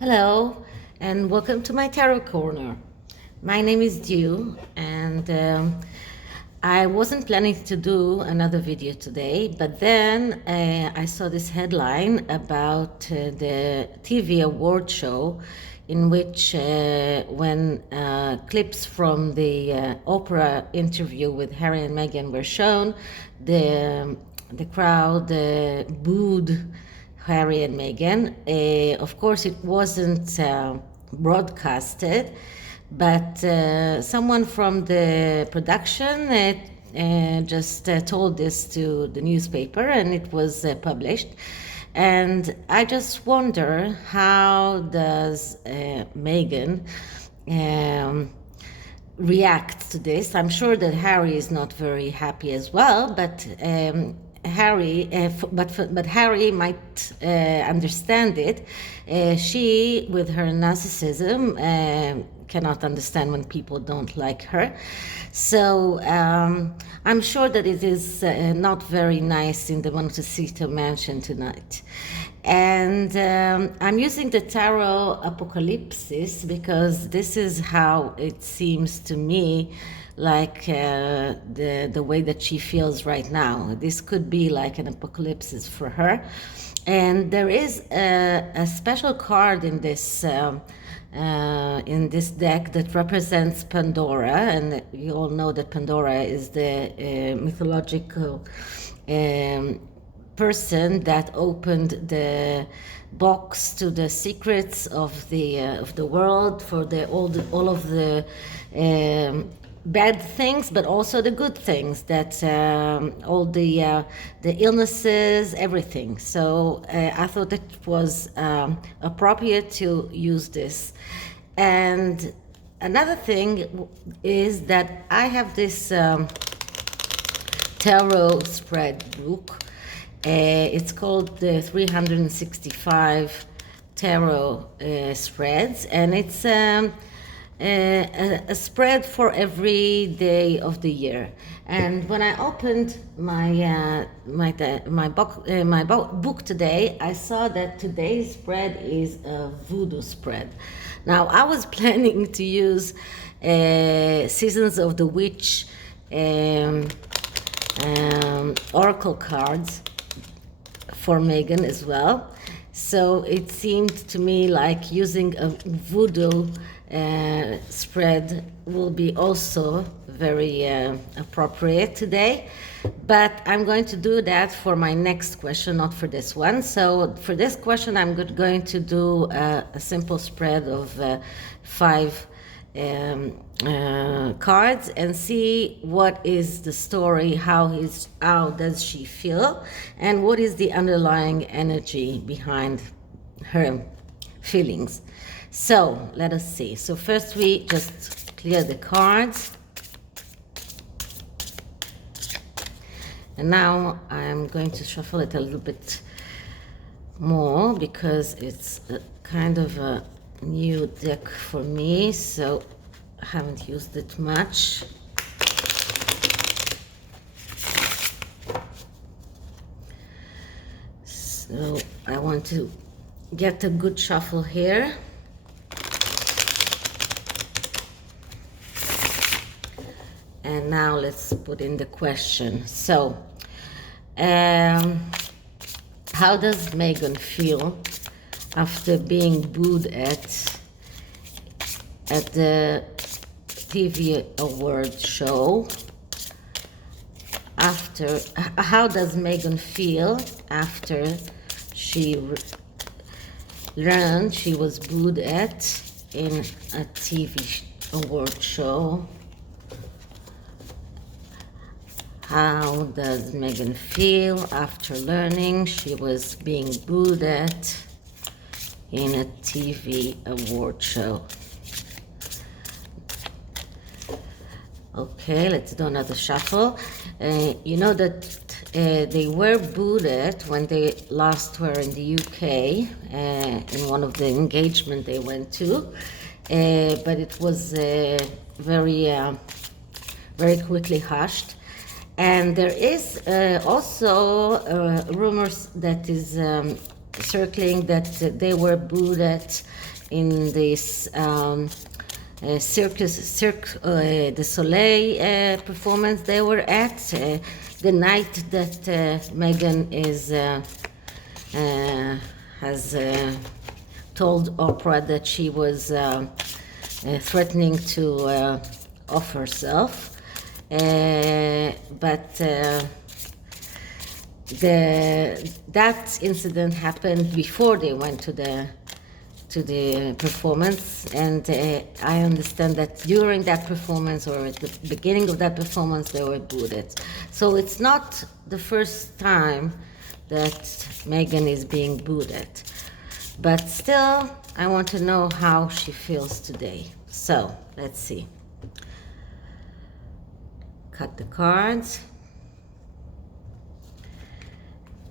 Hello, and welcome to my Tarot Corner. My name is Dew, and I wasn't planning to do another video today, but then I saw this headline about the TV award show in which when clips from the Oprah interview with Harry and Meghan were shown, the crowd booed Harry and Meghan. Of course, it wasn't broadcasted, but someone from the production just told this to the newspaper, and it was published. And I just wonder, how does Meghan react to this? I'm sure that Harry is not very happy as well, but Harry might understand it. She, with her narcissism, cannot understand when people don't like her. So I'm sure that it is not very nice in the Montecito mansion tonight. And I'm using the tarot apokalypsis because this is how it seems to me, like the way that she feels right now. This could be like an apocalypse for her. And there is a special card in this deck that represents Pandora, and you all know that Pandora is the mythological person that opened the box to the secrets of the world, for all of the bad things, but also the good things, that all the illnesses, everything. So I thought it was appropriate to use this. And another thing is that I have this tarot spread book. It's called the 365 Tarot Spreads, and it's a spread for every day of the year. And when I opened my book today, I saw that today's spread is a voodoo spread. Now, I was planning to use Seasons of the Witch oracle cards for Meghan as well. So it seemed to me like using a voodoo spread will be also very appropriate today. But I'm going to do that for my next question, not for this one. So for this question, I'm going to do a simple spread of 5 cards and see what is the story, how does she feel, and what is the underlying energy behind her feelings. So let us see. So first we just clear the cards, and now I'm going to shuffle it a little bit more because it's a kind of a new deck for me, so I haven't used it much. So I want to get a good shuffle here. And now let's put in the question. So how does Meghan feel after being booed at the TV award show? How does Meghan feel after she learned she was booed at in a TV award show? How does Meghan feel after learning she was being booed at in a TV award show? Okay, let's do another shuffle. You know that they were booed at when they last were in the UK in one of the engagement they went to, but it was very quickly hushed. And there is also rumors that is circling that they were booed at in this Cirque du Soleil performance they were at, the night that Megan is has told Oprah that she was threatening to off herself, but that incident happened before they went to the performance, and I understand that during that performance or at the beginning of that performance they were booed. So it's not the first time that Megan is being booed, but still I want to know how she feels today. So let's see. Cut the cards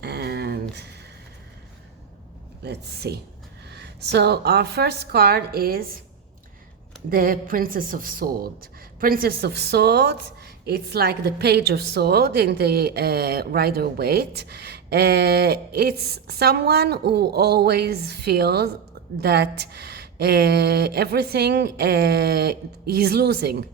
and let's see. So our first card is the Princess of Swords. Princess of Swords, it's like the Page of Swords in the Rider-Waite. It's someone who always feels that everything he's losing.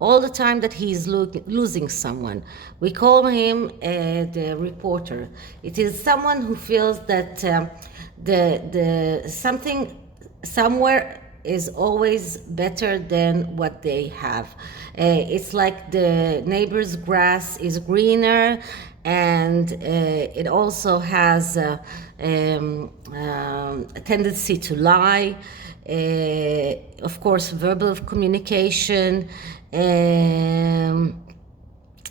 All the time that he's losing someone. We call him the reporter. It is someone who feels that the something somewhere is always better than what they have. It's like the neighbor's grass is greener, and it also has a tendency to lie. Of course, verbal communication,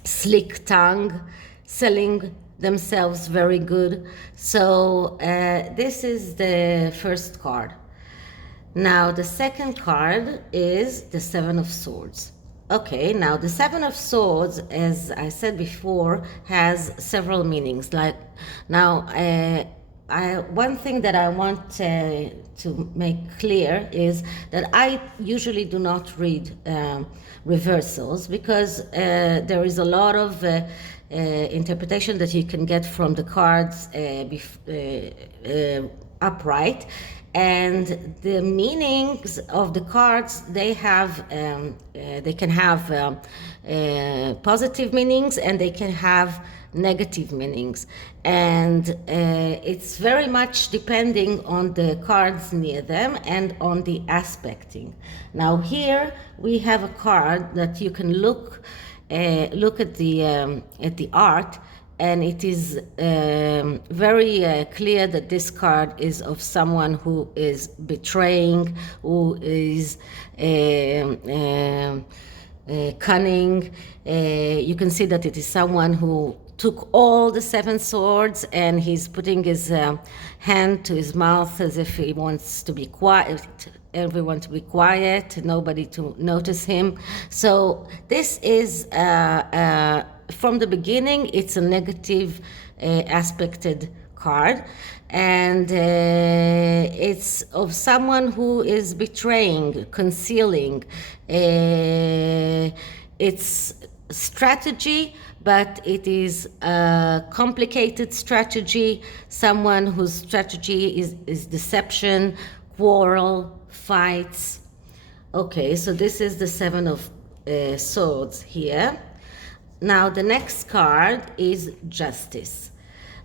slick tongue, selling themselves very good. So this is the first card. Now the second card is the Seven of Swords. Okay, now the Seven of Swords, as I said before, has several meanings. Like now, one thing that I want to make clear is that I usually do not read reversals, because there is a lot of interpretation that you can get from the cards upright, and the meanings of the cards, they can have positive meanings and they can have negative meanings, and it's very much depending on the cards near them and on the aspecting. Now here we have a card that you can look at the art, and it is very clear that this card is of someone who is betraying, who is cunning. You can see that it is someone who took all the seven swords and he's putting his hand to his mouth as if he wants to be quiet, everyone to be quiet, nobody to notice him. So this is from the beginning, it's a negative aspected card, and it's of someone who is betraying, concealing. It's strategy, but it is a complicated strategy, someone whose strategy is deception, quarrel, fights. Okay, so this is the Seven of Swords here. Now the next card is Justice.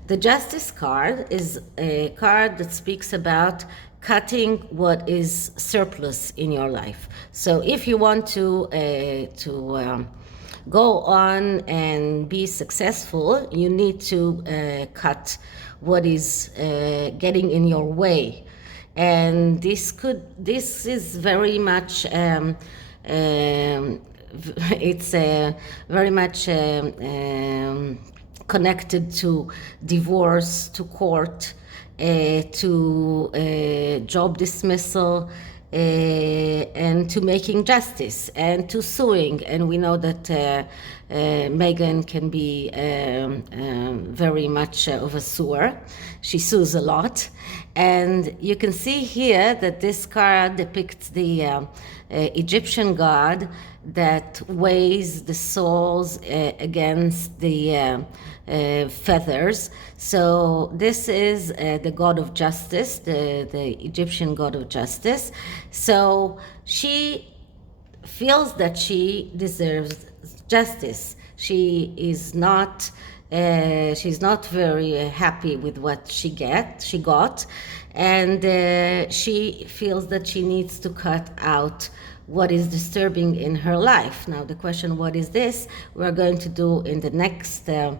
The Justice card is a card that speaks about cutting what is surplus in your life. So if you want to go on and be successful, you need to cut what is getting in your way. And this is very much it's very much connected to divorce, to court, to job dismissal, and to making justice, and to suing. And we know that Megan can be very much of a sewer. She sues a lot. And you can see here that this card depicts the Egyptian god that weighs the souls against the feathers. So this is the god of justice, the Egyptian god of justice. So she feels that she deserves justice. She's not very happy with what she got, and she feels that she needs to cut out what is disturbing in her life. Now the question, what is this? We're going to do in the next in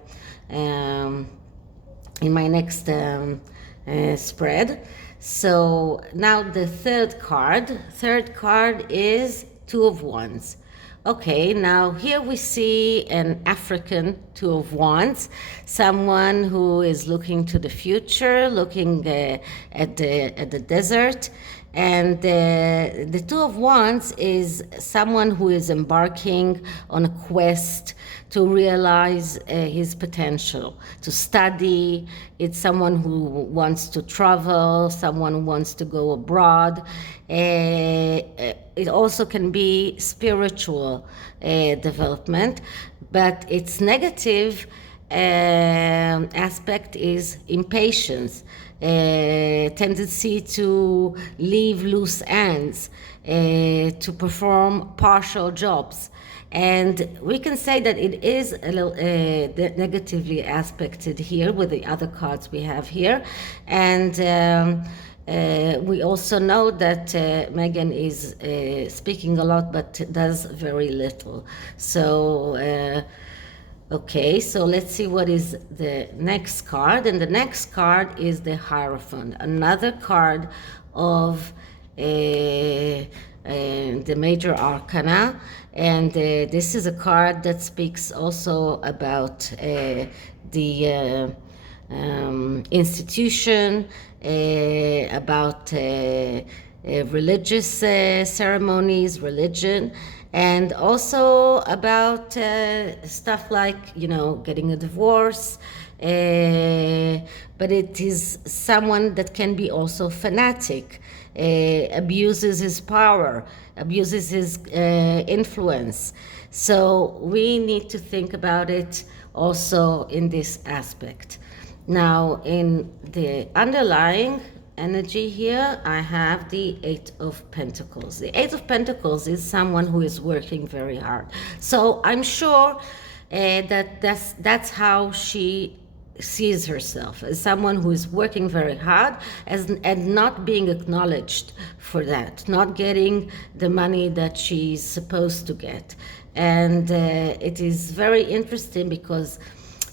my next spread. So now the third card is Two of Wands. Okay, now here we see an African Two of Wands, someone who is looking to the future, looking at the desert. And the Two of Wands is someone who is embarking on a quest to realize his potential, to study. It's someone who wants to travel, someone who wants to go abroad. It also can be spiritual development, but its negative aspect is impatience, tendency to leave loose ends, to perform partial jobs. And we can say that it is a little negatively aspected here with the other cards we have here. And we also know that Megan is speaking a lot but does very little. So okay, so let's see what is the next card. And the next card is the Hierophant, another card of the major arcana. And this is a card that speaks also about the institution, about religious ceremonies, religion, and also about stuff like, getting a divorce. But it is someone that can be also fanatic, abuses his power, abuses his influence. So we need to think about it also in this aspect. Now, in the underlying energy here, I have the Eight of Pentacles. The Eight of Pentacles is someone who is working very hard. So I'm sure that that's how she sees herself, as someone who is working very hard and not being acknowledged for that, not getting the money that she's supposed to get. And it is very interesting because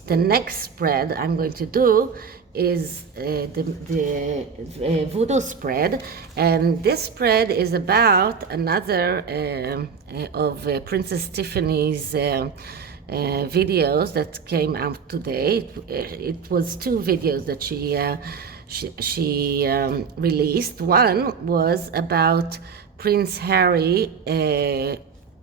the next spread I'm going to do is the voodoo spread, and this spread is about another of Princess Tiffany's videos that came out today. It was two videos that she released. One was about Prince Harry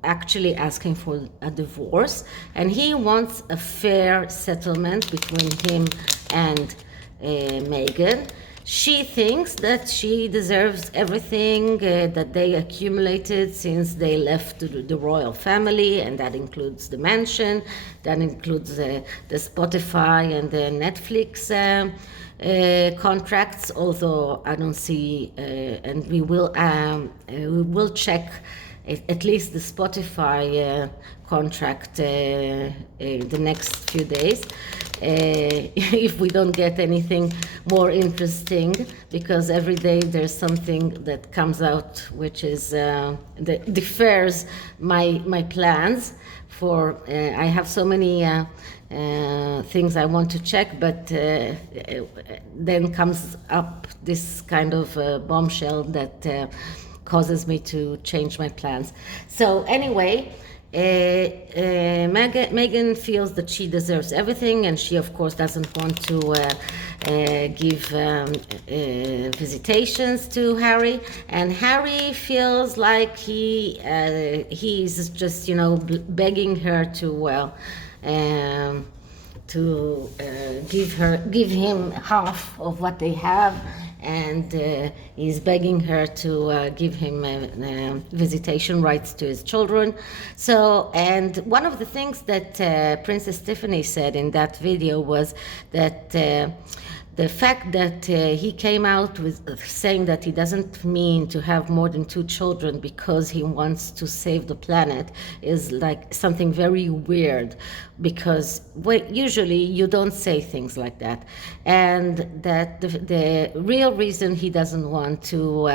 actually asking for a divorce, and he wants a fair settlement between him and Meghan. She thinks that she deserves everything that they accumulated since they left the royal family, and that includes the mansion, that includes the Spotify and the Netflix contracts, although I don't see, and we will check at least the Spotify contract the next few days, if we don't get anything more interesting, because every day there's something that comes out which is that defers my plans for I have so many things I want to check, but then comes up this kind of bombshell that causes me to change my plans. So anyway, Megan feels that she deserves everything, and she, of course, doesn't want to give visitations to Harry. And Harry feels like he's just, begging her to give him half of what they have, and he's begging her to give him visitation rights to his children. So, and one of the things that Princess Tiffany said in that video was that the fact that he came out with saying that he doesn't mean to have more than 2 children because he wants to save the planet is like something very weird, because usually you don't say things like that, and that the real reason he doesn't want to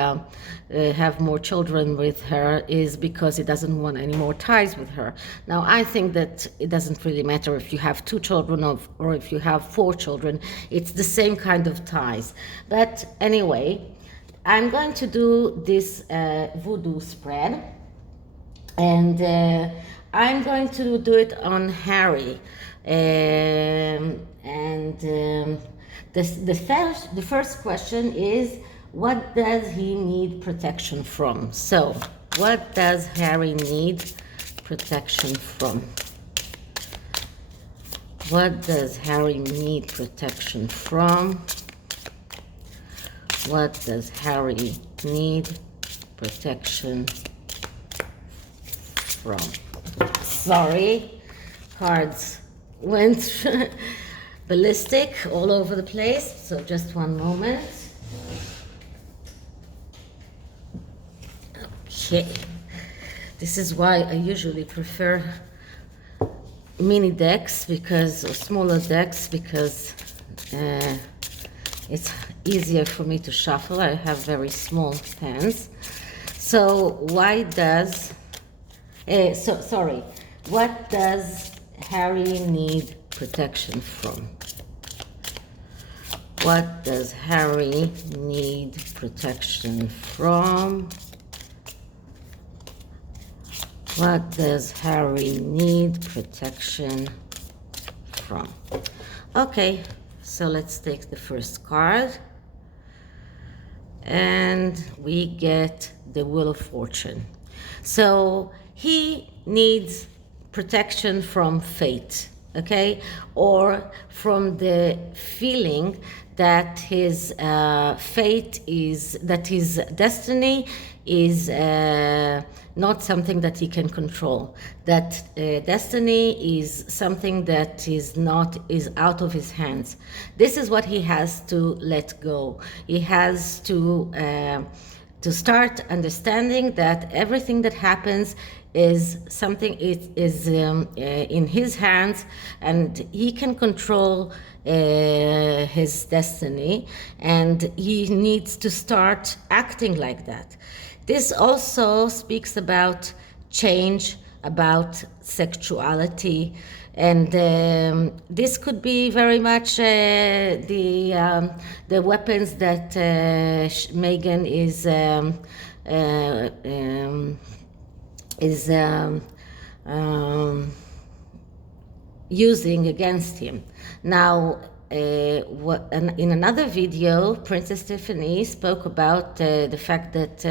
have more children with her is because he doesn't want any more ties with her. Now, I think that it doesn't really matter if you have 2 children or if you have 4 children. It's the same kind of ties. But anyway, I'm going to do this voodoo spread, and I'm going to do it on Harry. The first question is, what does he need protection from? So, what does Harry need protection from? What does Harry need protection from? What does Harry need protection from? Sorry, cards went ballistic all over the place, so just one moment. Okay, this is why I usually prefer mini decks, or smaller decks, because it's easier for me to shuffle. I have very small hands. So what does Harry need protection from? What does Harry need protection from? What does Harry need protection from? Okay, so let's take the first card. And we get the Wheel of Fortune. So he needs protection from fate, okay? Or from the feeling that his fate is, that his destiny is not something that he can control. That destiny is something that is out of his hands. This is what he has to let go. He has to start understanding that everything that happens is something is in his hands, and he can control his destiny, and he needs to start acting like that. This also speaks about change, about sexuality, and this could be very much the weapons that Megan is using against him. Now, in another video, Princess Tiffany spoke about the fact that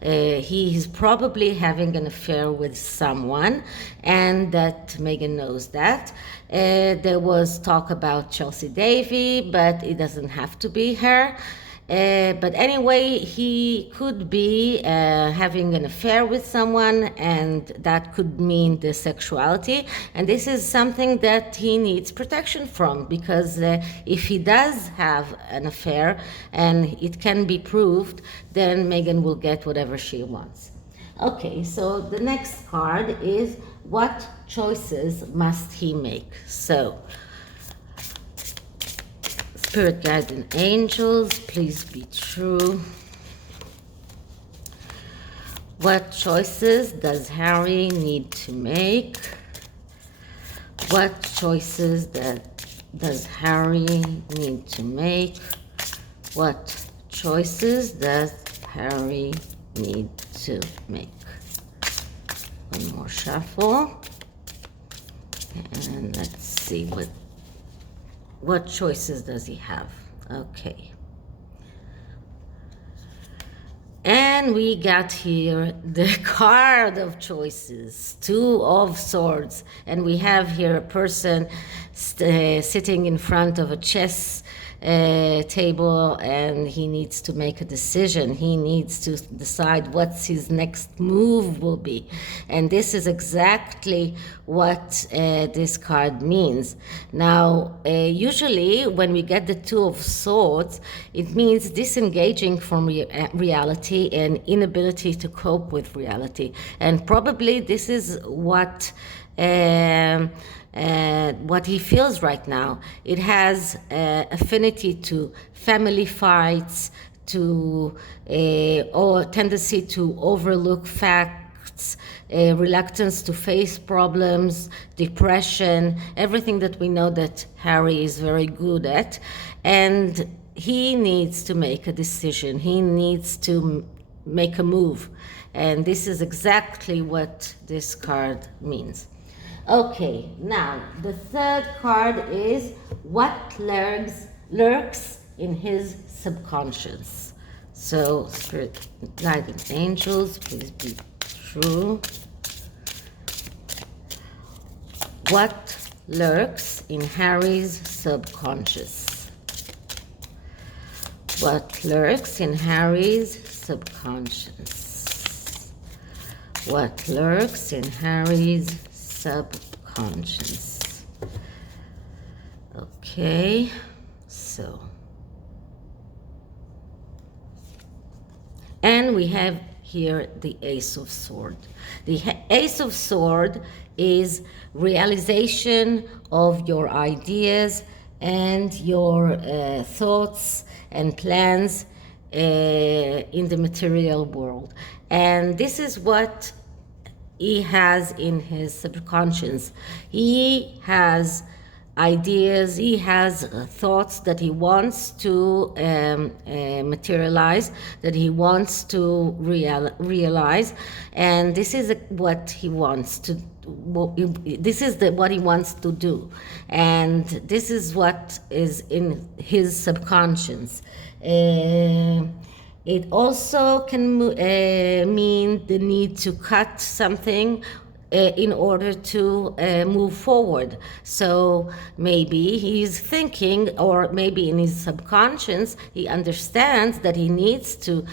he is probably having an affair with someone, and that Megan knows that. There was talk about Chelsea Davy, but it doesn't have to be her. But anyway, he could be having an affair with someone, and that could mean the sexuality. And this is something that he needs protection from, because if he does have an affair and it can be proved, then Megan will get whatever she wants. Okay, so the next card is, what choices must he make? So, Spirit guides and angels, please be true. What choices does Harry need to make? What choices does Harry need to make? What choices does Harry need to make? One more shuffle. And let's see what choices does he have. Okay. And we got here the card of choices, Two of Swords. And we have here a person sitting in front of a chess table, and he needs to make a decision. He needs to decide what's his next move will be. And this is exactly what this card means. Now, usually when we get the Two of Swords, it means disengaging from reality and inability to cope with reality. And probably this is what he feels right now. It has affinity to family fights, to or tendency to overlook facts, reluctance to face problems, depression, everything that we know that Harry is very good at. And he needs to make a decision. He needs to make a move. And this is exactly what this card means. Okay, now the third card is what lurks in his subconscious. So, Spirit, guiding angels, please be true. What lurks in Harry's subconscious? What lurks in Harry's subconscious? What lurks in Harry's subconscious? Okay, so. And we have here the Ace of Swords. The Ace of Swords is realization of your ideas and your thoughts and plans in the material world. And this is what he has in his subconscious. He has ideas, he has thoughts that he wants to materialize, that he wants to realize, and this is what he wants to. This is what he wants to do, and this is what is in his subconscious. It also can mean the need to cut something in order to move forward. So maybe he's thinking, or maybe in his subconscious, he understands that he needs to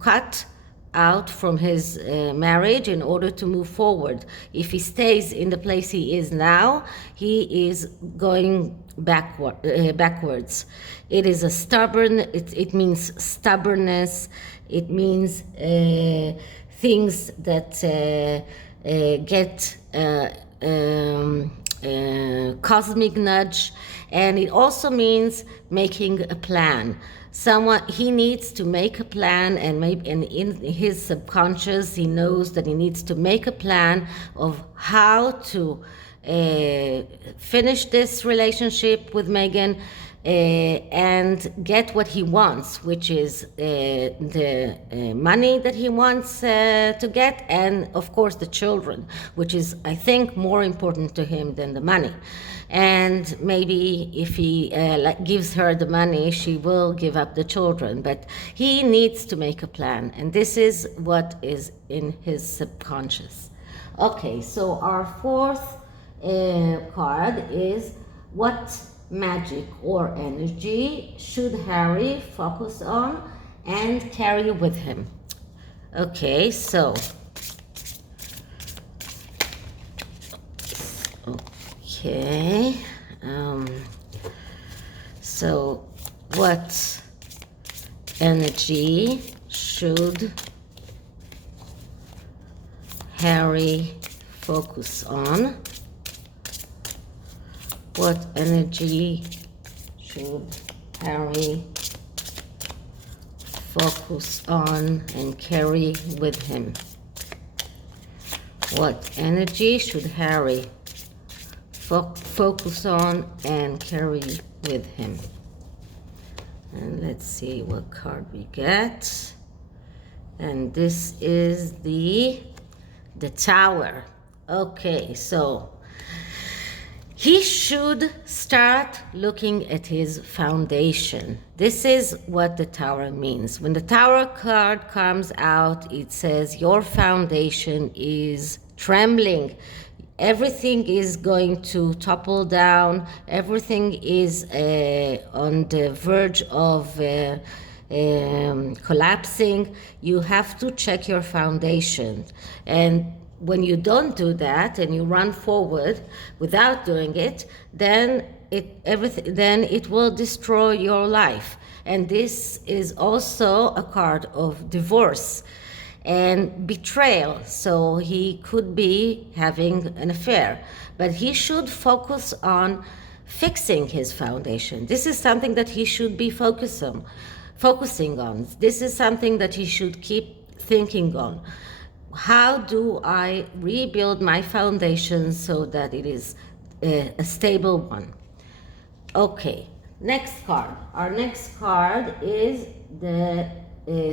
cut out from his marriage in order to move forward. If he stays in the place he is now, he is going backwards. It is a stubborn, it means stubbornness, it means things that get cosmic nudge, and it also means making a plan. He needs to make a plan, and maybe in his subconscious he knows that he needs to make a plan of how to finish this relationship with Megan and get what he wants, which is the money that he wants to get, and of course the children, which is, I think, more important to him than the money. And maybe if he gives her the money, she will give up the children, but he needs to make a plan, and this is what is in his subconscious. Okay, so our fourth card is what magic or energy should Harry focus on and carry with him? Okay, so so what energy should Harry focus on? What energy should Harry focus on and carry with him? What energy should Harry focus on and carry with him? And let's see what card we get. And this is the The Tower. Okay, so he should start looking at his foundation. This is what the Tower means. When the Tower card comes out, it says your foundation is trembling. Everything is going to topple down. Everything is on the verge of collapsing. You have to check your foundation. And when you don't do that and you run forward without doing it, then it will destroy your life. And this is also a card of divorce and betrayal. So he could be having an affair, but he should focus on fixing his foundation. This is something that he should be focusing on. This is something that he should keep thinking on. How do I rebuild my foundation so that it is a stable one? Okay, next card. Our next card is the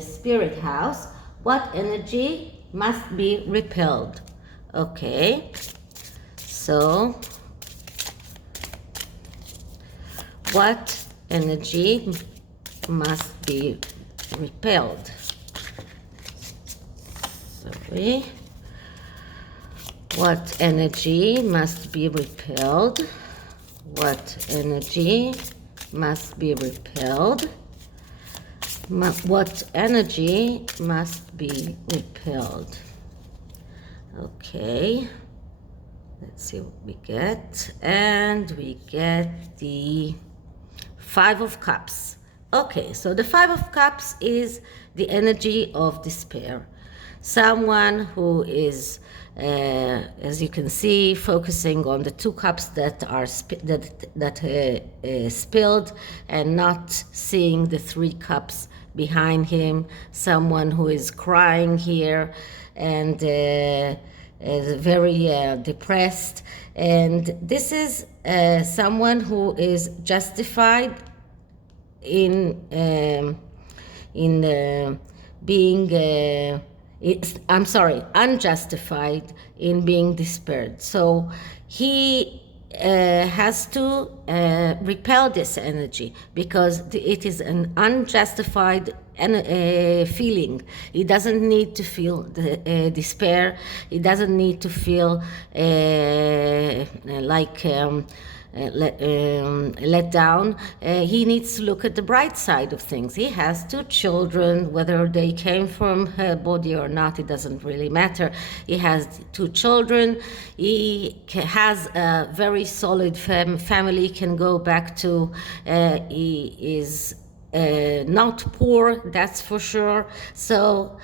Spirit House. What energy must be repelled? Okay, so what energy must be repelled? Sorry. What energy must be repelled? What energy must be repelled? What energy must be repelled? Okay. Let's see what we get. And we get the Five of Cups. Okay, so the Five of Cups is the energy of despair. Someone who is, as you can see, focusing on the two cups that are spilled and not seeing the three cups behind him. Someone who is crying here and is very depressed. And this is someone who is justified in being unjustified in being despaired. So he has to repel this energy because it is an unjustified feeling. He doesn't need to feel the despair. He doesn't need to feel let down. He needs to look at the bright side of things. He has two children, whether they came from her body or not, it doesn't really matter. He has two children. He has a very solid family, can go back to. He is not poor, that's for sure. So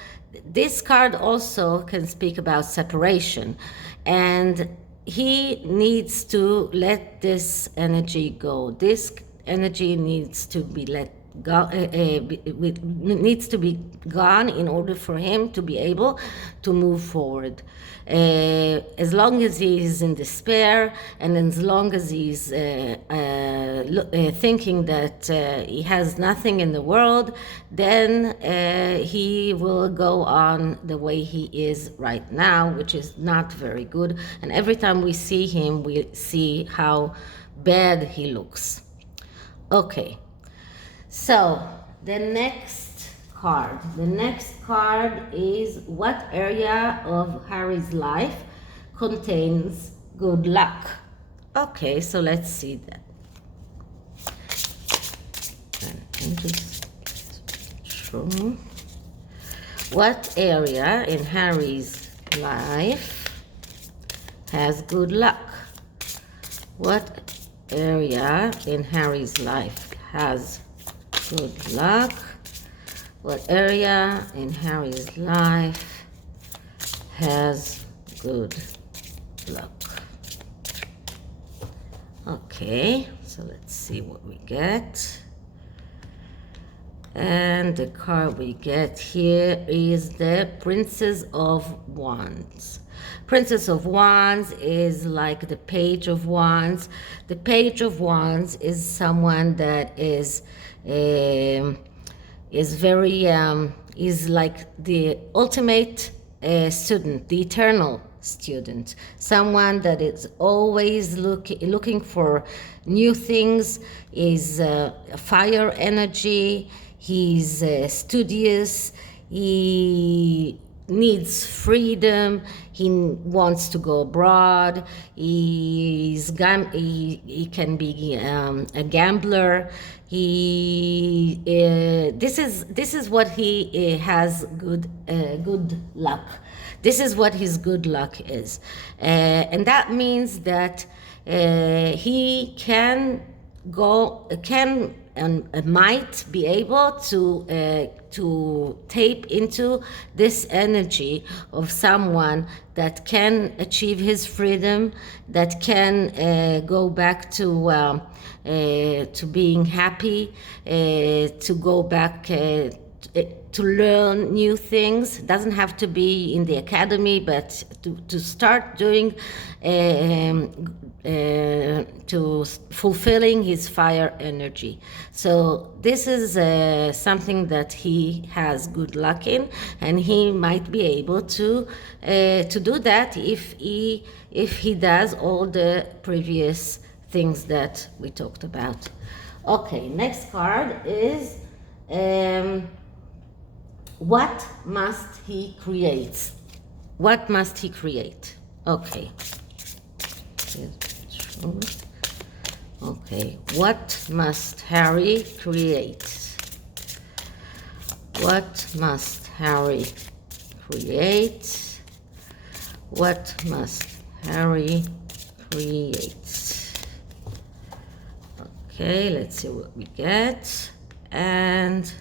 this card also can speak about separation, and he needs to let this energy go. This energy needs to be let go, needs to be gone in order for him to be able to move forward. As long as he is in despair, and as long as he's thinking that he has nothing in the world, then he will go on the way he is right now, which is not very good. And every time we see him, we see how bad he looks. Okay, so the next card is what area of Harry's life contains good luck? Okay, so let's see that. What area in Harry's life has good luck? What area in Harry's life has good luck? What area in Harry's life has good luck? Okay, so let's see what we get. And the card we get here is the Princess of Wands. Princess of Wands is like the Page of Wands. The Page of Wands is someone that is very is like the ultimate student, the eternal student, someone that is always looking for new things, is fire energy, he's studious, he needs freedom, he wants to go abroad, he can be a gambler, this is what he has good luck. This is what his good luck is, and that means that he can and might be able to tap into this energy of someone that can achieve his freedom, that can go back to being happy, to go back to learn new things. It doesn't have to be in the academy, but to start doing, to fulfilling his fire energy. So this is something that he has good luck in, and he might be able to do that if he does all the previous things that we talked about. Okay, next card is what must he create? What must he create? Okay. Okay, what must Harry create? What must Harry create? What must Harry create? Okay, let's see what we get. And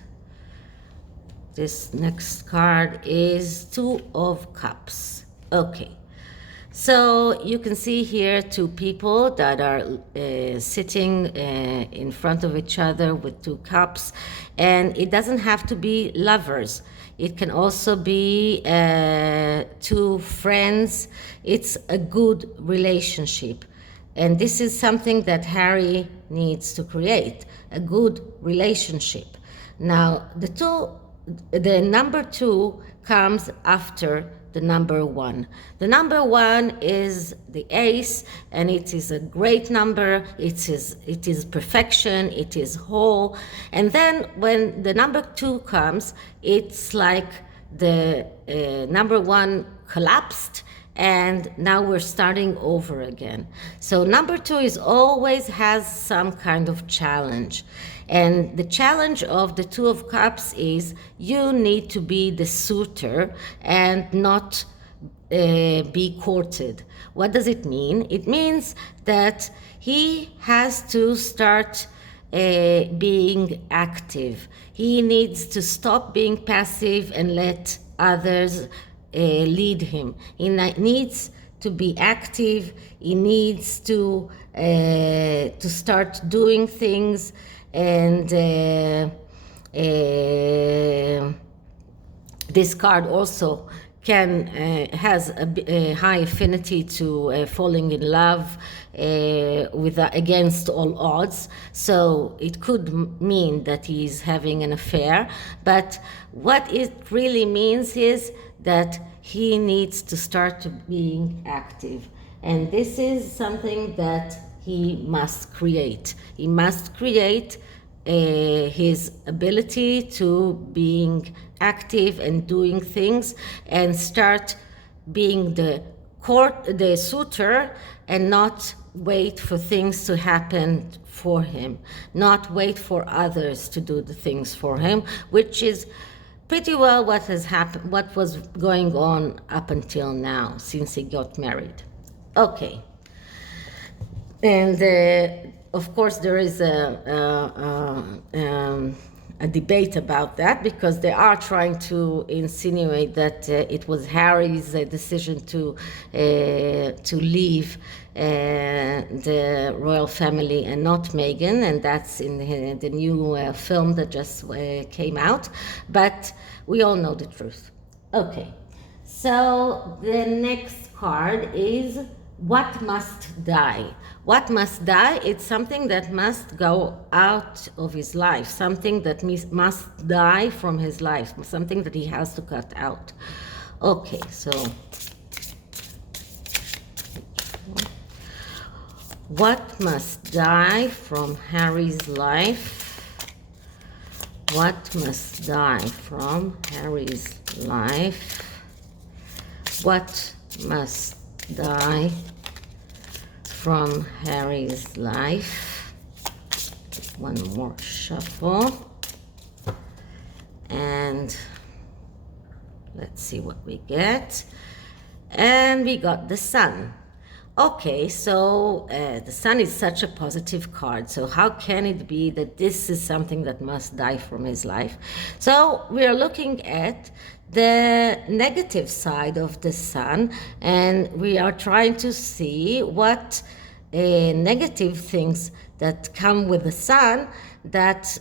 this next card is Two of Cups. Okay, so you can see here two people that are sitting in front of each other with two cups, and it doesn't have to be lovers. It can also be two friends. It's a good relationship, and this is something that Harry needs to create, a good relationship. Now, the number two comes after the number one. The number one is the ace, and it is a great number. It is perfection. It is whole. And then when the number two comes, it's like the number one collapsed, and now we're starting over again. So number two is always has some kind of challenge. And the challenge of the Two of Cups is you need to be the suitor and not be courted. What does it mean? It means that he has to start being active. He needs to stop being passive and let others lead him. He needs to be active. He needs to start doing things. And this card also has a high affinity to falling in love against all odds. So it could mean that he's having an affair, but what it really means is that he needs to start being active, and this is something that he must create. He must create his ability to being active and doing things, and start being the suitor, and not wait for things to happen for him, not wait for others to do the things for him, which is pretty well what has happened, what was going on up until now, since he got married. Okay. And of course, there is a debate about that, because they are trying to insinuate that it was Harry's decision to leave the royal family and not Meghan, and that's in the new film that just came out. But we all know the truth. Okay, so the next card is what must die? What must die? It's something that must go out of his life, something that must die from his life, something that he has to cut out. Okay, so what must die from Harry's life? What must die from Harry's life? What must die from Harry's life? One more shuffle. And let's see what we get. And we got the Sun. Okay, so the Sun is such a positive card. So how can it be that this is something that must die from his life? So we are looking at the negative side of the Sun, and we are trying to see what negative things that come with the Sun that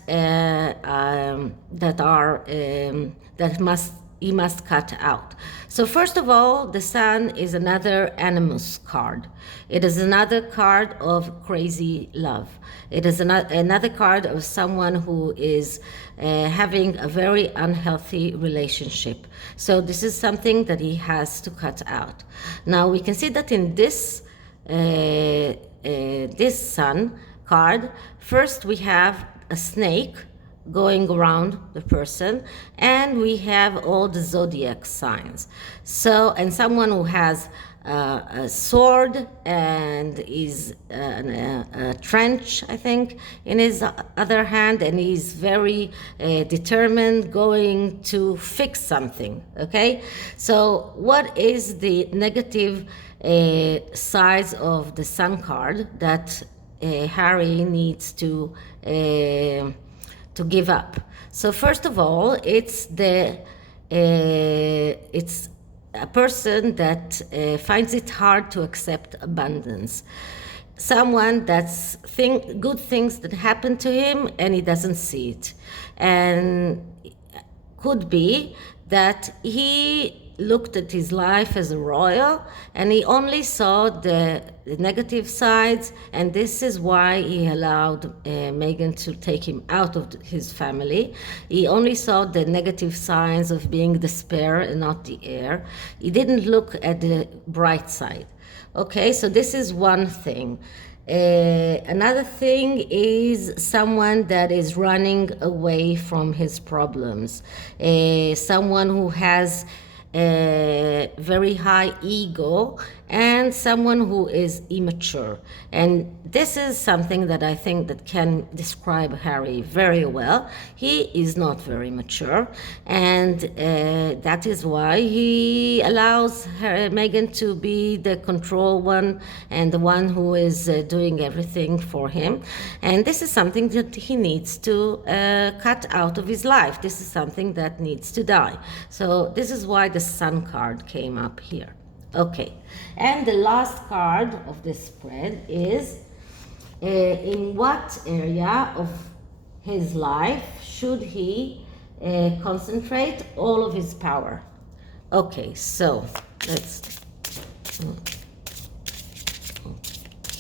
he must cut out. So first of all, the Sun is another animus card. It is another card of crazy love. It is another card of someone who is having a very unhealthy relationship. So this is something that he has to cut out. Now we can see that in this Sun card, first we have a snake going around the person, and we have all the zodiac signs. So, and someone who has a sword and is a trench, I think, in his other hand, and he's very determined going to fix something. Okay, so what is the negative sides of the Sun card that Harry needs to give up? So first of all, it's a person that finds it hard to accept abundance. Someone that's good things that happen to him and he doesn't see it. And could be that he looked at his life as a royal and he only saw the negative sides, and this is why he allowed Meghan to take him out of his family. He only saw the negative signs of being the spare and not the heir. He didn't look at the bright side. Okay, so this is one thing. Another thing is someone that is running away from his problems. Someone who has a very high ego, and someone who is immature. And this is something that I think that can describe Harry very well. He is not very mature, and that is why he allows Meghan to be the control one and the one who is doing everything for him. And this is something that he needs to cut out of his life. This is something that needs to die. So this is why the Sun card came up here. Okay, and the last card of this spread is in what area of his life should he concentrate all of his power? Okay, so let's...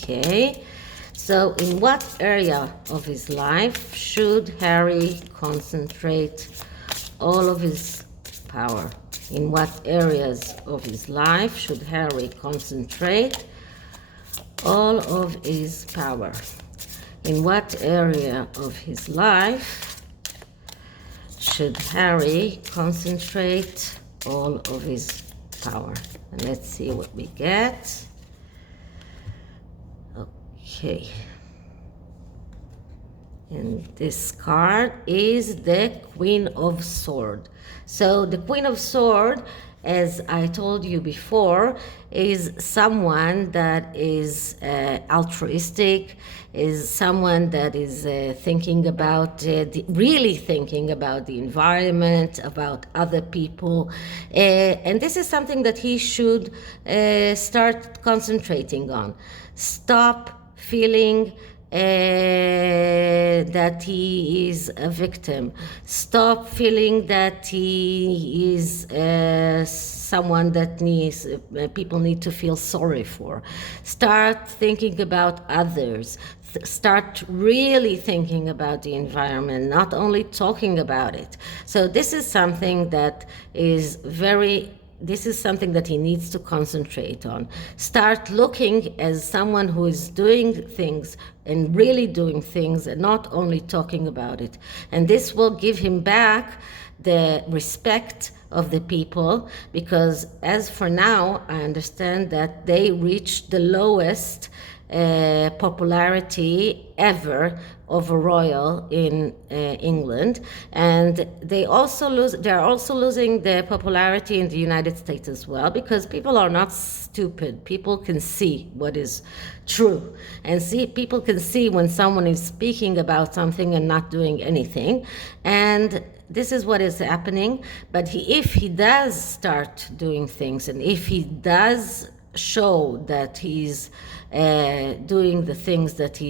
Okay, so in what area of his life should Harry concentrate all of his power? In what areas of his life should Harry concentrate all of his power? In what area of his life should Harry concentrate all of his power? And let's see what we get. Okay. And this card is the Queen of Swords. So the Queen of Swords, as I told you before, is someone that is altruistic, is someone that is really thinking about the environment, about other people. And this is something that he should start concentrating on. Stop feeling that he is a victim. Stop feeling that he is someone that people need to feel sorry for. Start thinking about others. Start really thinking about the environment, not only talking about it. So this is something that is very this is something that he needs to concentrate on. Start looking as someone who is doing things and really doing things and not only talking about it. And this will give him back the respect of the people, because as for now, I understand that they reached the lowest popularity ever of a royal in England, and they're also losing their popularity in the United States as well, because people are not stupid. People can see what is true, and people can see when someone is speaking about something and not doing anything, and this is what is happening. But if he does start doing things, and if he does show that he's doing the things that he